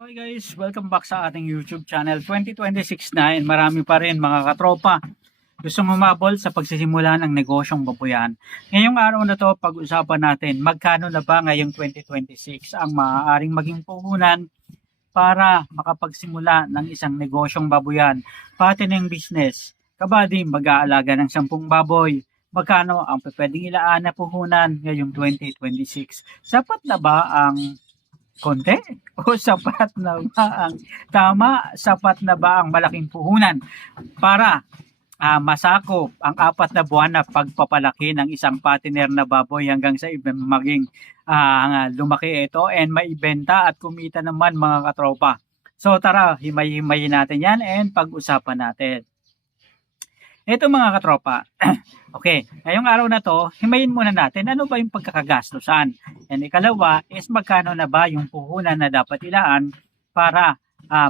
Okay guys, welcome back sa ating YouTube channel. 2026 na and marami pa rin mga katropa gustong humabol sa pagsisimula ng negosyong babuyan. Ngayong araw na to, pag-usapan natin magkano na ba ngayong 2026 ang maaaring maging puhunan para makapagsimula ng isang negosyong babuyan, pati ng business. Kabady, mag-aalaga ng 10 baboy. Magkano ang pwedeng ilaan na puhunan ngayong 2026? Sapat na ba ang konti? O sapat na ba ang tama? Sapat na ba ang malaking puhunan para masakop ang 4 na buwan na pagpapalaki ng isang patiner na baboy hanggang sa maging lumaki ito and maibenta at kumita naman mga katropa. So tara, himay-himayin natin yan and pag-usapan natin. Ito mga katropa, okay, ngayong araw na to, himayin muna natin ano ba yung pagkakagastusan. And ikalawa is magkano na ba yung puhunan na dapat ilaan para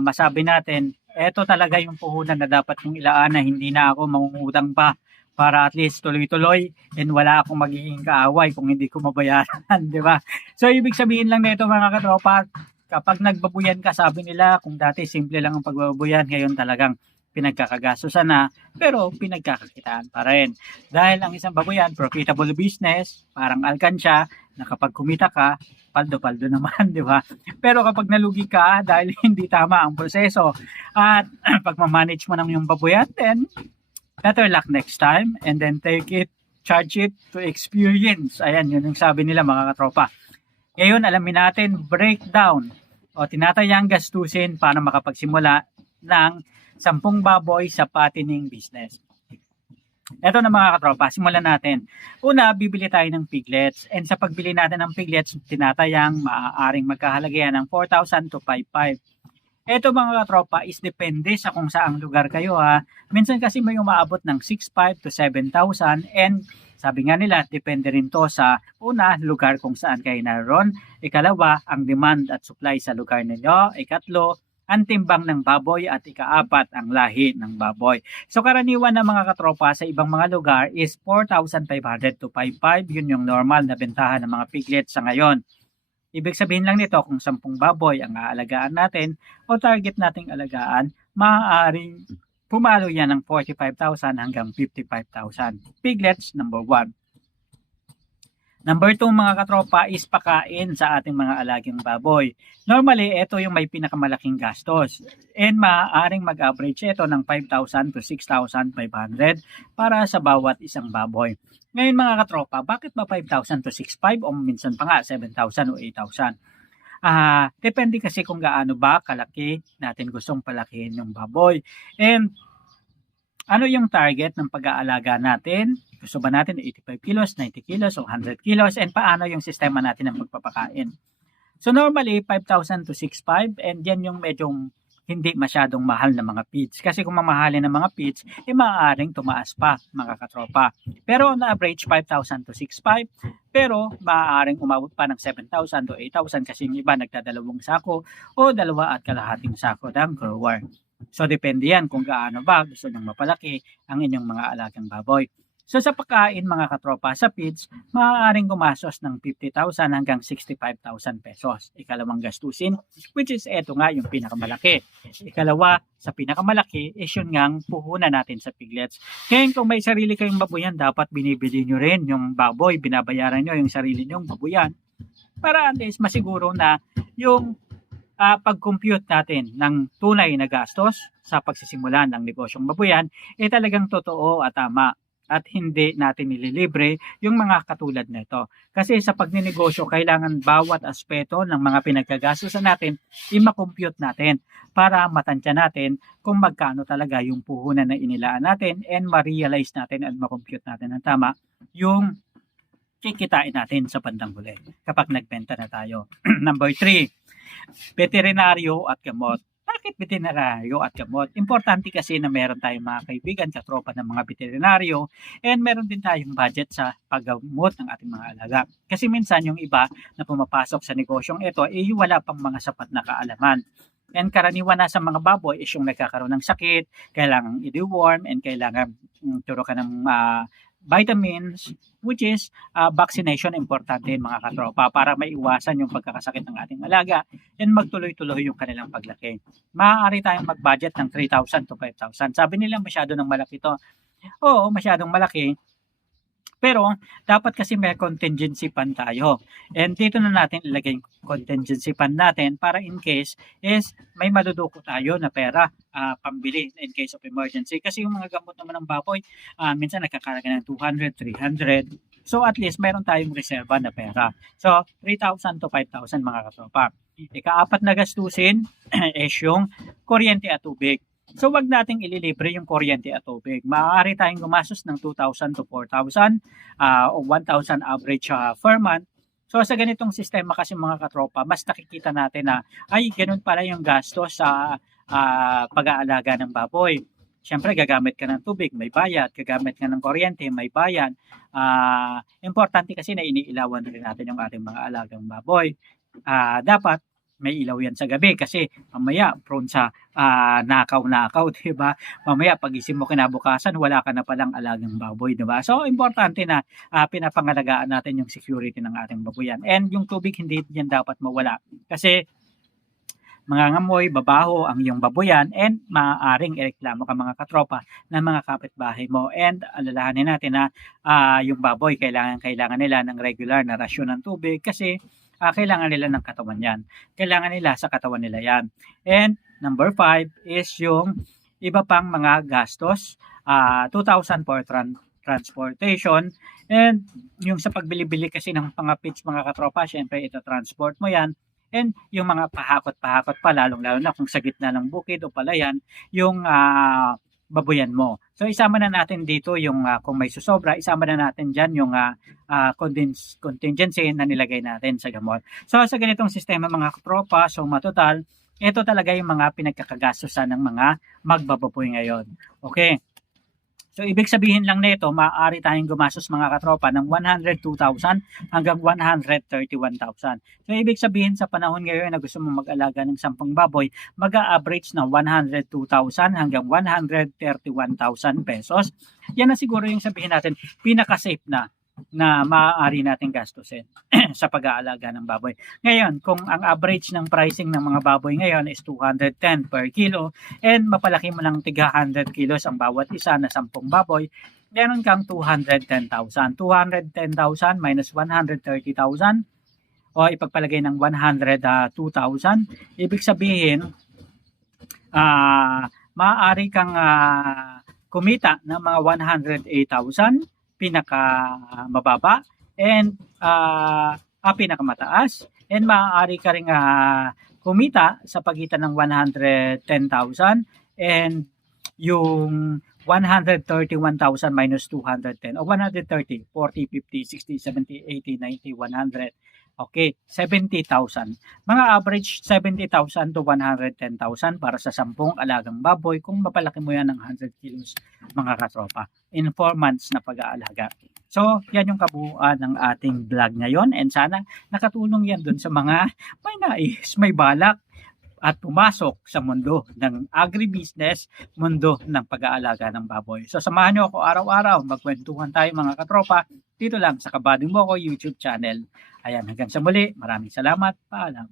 masabi natin, eto talaga yung puhunan na dapat kong ilaan na hindi na ako mangungutang pa para at least tuloy-tuloy and wala akong magiging kaaway kung hindi ko mabayaran, di ba? So ibig sabihin lang nito mga katropa, kapag nagbabuyan ka, sabi nila kung dati simple lang ang pagbabuyan, ngayon talagang pinagkakagastusan na, pero pinagkakakitaan pa rin. Dahil ang isang babuyan, profitable business, parang alkansya, na kapag kumita ka, paldo-paldo naman, di ba? Pero kapag nalugi ka dahil hindi tama ang proseso at pagmamanage mo ng yung babuyan, then better luck next time and then take it, charge it to experience. Ayan, yun yung sabi nila mga katropa. Ngayon, alamin natin, breakdown o tinatayang gastusin para makapagsimula ng 10 baboy sa patining business. Ito na mga katropa, simulan natin. Una, bibili tayo ng piglets. And sa pagbili natin ng piglets, tinatayang maaaring magkahalagayan ng 4,000 to 5,500. Ito mga katropa is depende sa kung saang lugar kayo ha. Minsan kasi may umaabot ng 6,500 to 7,000 and sabi nga nila, depende rin to sa una, lugar kung saan kayo naroon. Ikalawa, ang demand at supply sa lugar ninyo. Ikatlo, ang timbang ng baboy at ikaapat ang lahi ng baboy. So karaniwan ng mga katropa sa ibang mga lugar is 4,500 to 5,500. Yun yung normal na bentahan ng mga piglets sa ngayon. Ibig sabihin lang nito kung 10 baboy ang aalagaan natin o target nating alagaan, maaaring pumalo yan ng 45,000 hanggang 55,000. Piglets, number 1. Number 2 mga katropa is pakain sa ating mga alagang baboy. Normally, ito yung may pinakamalaking gastos. And maaaring mag-average ito ng 5,000 to 6,500 para sa bawat isang baboy. Ngayon mga katropa, bakit ba 5,000 to 6,500 o minsan pa nga 7,000 o 8,000? Depende kasi kung gaano ba kalaki natin gustong palakihin yung baboy. And ano yung target ng pag-aalaga natin? Gusto ba natin 85 kilos, 90 kilos, o 100 kilos? And paano yung sistema natin ng pagpapakain? So normally, 5,000 to 6,500 and yan yung medyo hindi masyadong mahal na mga feeds. Kasi kung mamahalin ng mga feeds, maaaring tumaas pa mga katropa. Pero on average, 5,000 to 6,500. Pero maaaring umabot pa ng 7,000 to 8,000 kasi yung iba nagdadalawang sako o 2.5 sako ng grower. So depende yan kung gaano ba gusto nyong mapalaki ang inyong mga alagang baboy. So sa pagkain mga katropa sa feeds, maaaring gumastos ng 50,000 hanggang 65,000 pesos. Ikalawang gastusin, which is eto nga yung pinakamalaki. Ikalawa, sa pinakamalaki is yun ngang puhunan natin sa piglets. Ngayon kung may sarili kayong babuyan, dapat binibili nyo rin yung baboy, binabayaran nyo yung sarili nyong babuyan para at least masiguro na yung pag-compute natin ng tunay na gastos sa pagsisimula ng negosyong babuyan talagang totoo at tama at hindi natin nililibre yung mga katulad nito. Kasi sa pagninegosyo, kailangan bawat aspeto ng mga pinagkagastusan natin i-compute natin para matansya natin kung magkano talaga yung puhunan na inilaan natin and ma-realize natin at ma-compute natin ng tama yung kikitain natin sa bandang huli kapag nagbenta na tayo. Number 3, veterinaryo at gamot. Bakit veterinaryo at gamot? Importante kasi na meron tayong mga kaibigan, katropa ng mga veterinaryo and meron din tayong budget sa paggamot ng ating mga alaga. Kasi minsan yung iba na pumapasok sa negosyong ito wala pang mga sapat na kaalaman. And karaniwan na sa mga baboy is yung nagkakaroon ng sakit, kailangan i-deworm and kailangan turukan ng vitamins, which is vaccination importante mga katropa para maiwasan yung pagkakasakit ng ating alaga and magtuloy-tuloy yung kanilang paglaki. Maaari tayong mag-budget ng 3,000 to 5,000. Sabi nila masyado ng malaki to. Oo, masyadong malaki. Pero dapat kasi may contingency fund tayo. And dito na natin ilagay yung contingency fund natin para in case is may maduduko tayo na pera pambili in case of emergency. Kasi yung mga gamot naman ng baboy, minsan nagkakalaga ng 200, 300. So at least meron tayong reserva na pera. So 3,000 to 5,000 mga katropa. Ika-apat na gastusin is yung kuryente at tubig. So wag nating ililibre yung kuryente at tubig. Maaari tayong gumastos ng 2,000 to 4,000 o 1,000 average per month. So sa ganitong sistema kasi mga katropa, mas nakikita natin na ay ganun pala yung gastos sa pag-aalaga ng baboy. Siyempre gagamit ka ng tubig, may bayad. Gagamit ka ng kuryente, may bayad. Importante kasi na iniilawan rin natin yung ating mga alagang baboy. Dapat may ilaw yan sa gabi kasi mamaya prone sa nakaw-nakaw, diba? Mamaya pagising mo kinabukasan, wala ka na palang alagang baboy, diba? So, importante na pinapangalagaan natin yung security ng ating baboyan. And yung tubig, hindi yan dapat mawala. Kasi mangangamoy, babaho ang iyong baboyan and maaaring ireklamo ka mga katropa ng mga kapitbahay mo. And alalahanin natin na yung baboy, kailangan nila ng regular na rasyon ng tubig kasi kailangan nila ng katawan yan. Kailangan nila sa katawan nila yan. And number 5 is yung iba pang mga gastos. 2,000 for transportation. And yung sa pagbili-bili kasi ng mga feeds mga katropa, syempre ito transport mo yan. And yung mga pahakot-pahakot pa, lalong-lalo na kung sa gitna ng bukid o palayan, yung baboyan mo. So isama na natin dito yung kung may susobra, isama na natin dyan yung contingency na nilagay natin sa gamot. So sa ganitong sistema mga katropa, so matotal, ito talaga yung mga pinagkakagastusan ng mga magbababoy ngayon. Okay. So, ibig sabihin lang nito, maaari tayong gumastos mga katropa ng 102,000 hanggang 131,000. So, ibig sabihin sa panahon ngayon na gusto mo mag-alaga ng 10 baboy, mag-a-average na 102,000 hanggang 131,000 pesos. Yan na siguro yung sabihin natin, pinaka-safe na maaari nating gastusin sa pag-aalaga ng baboy. Ngayon, kung ang average ng pricing ng mga baboy ngayon is 210 per kilo and mapalaki mo ng tiga 100 kilos ang bawat isa na 10 baboy, meron kang 210,000. 210,000 minus 130,000 o ipagpalagay ng 102,000, ibig sabihin, maaari kang kumita ng mga 108,000 pinaka mababa and pinakamataas, and maaari ka ring kumita sa pagitan ng 110,000 and yung 131,000 minus 210 o 130, 40, 50, 60, 70, 80, 90, 100. Okay, 70,000. Mga average 70,000 to 110,000 para sa 10 alagang baboy kung mapalaki mo yan ng 100 kilos mga katropa in 4 months na pag-aalaga. So, yan yung kabuuan ng ating vlog ngayon and sana nakatulong yan dun sa mga may nais, may balak at pumasok sa mundo ng agribusiness, mundo ng pag-aalaga ng baboy. So, samahan nyo ako araw-araw, magkwentuhan tayo mga katropa dito lang sa Kabading Boko YouTube channel. Ayan, hanggang sa muli, maraming salamat, paalam.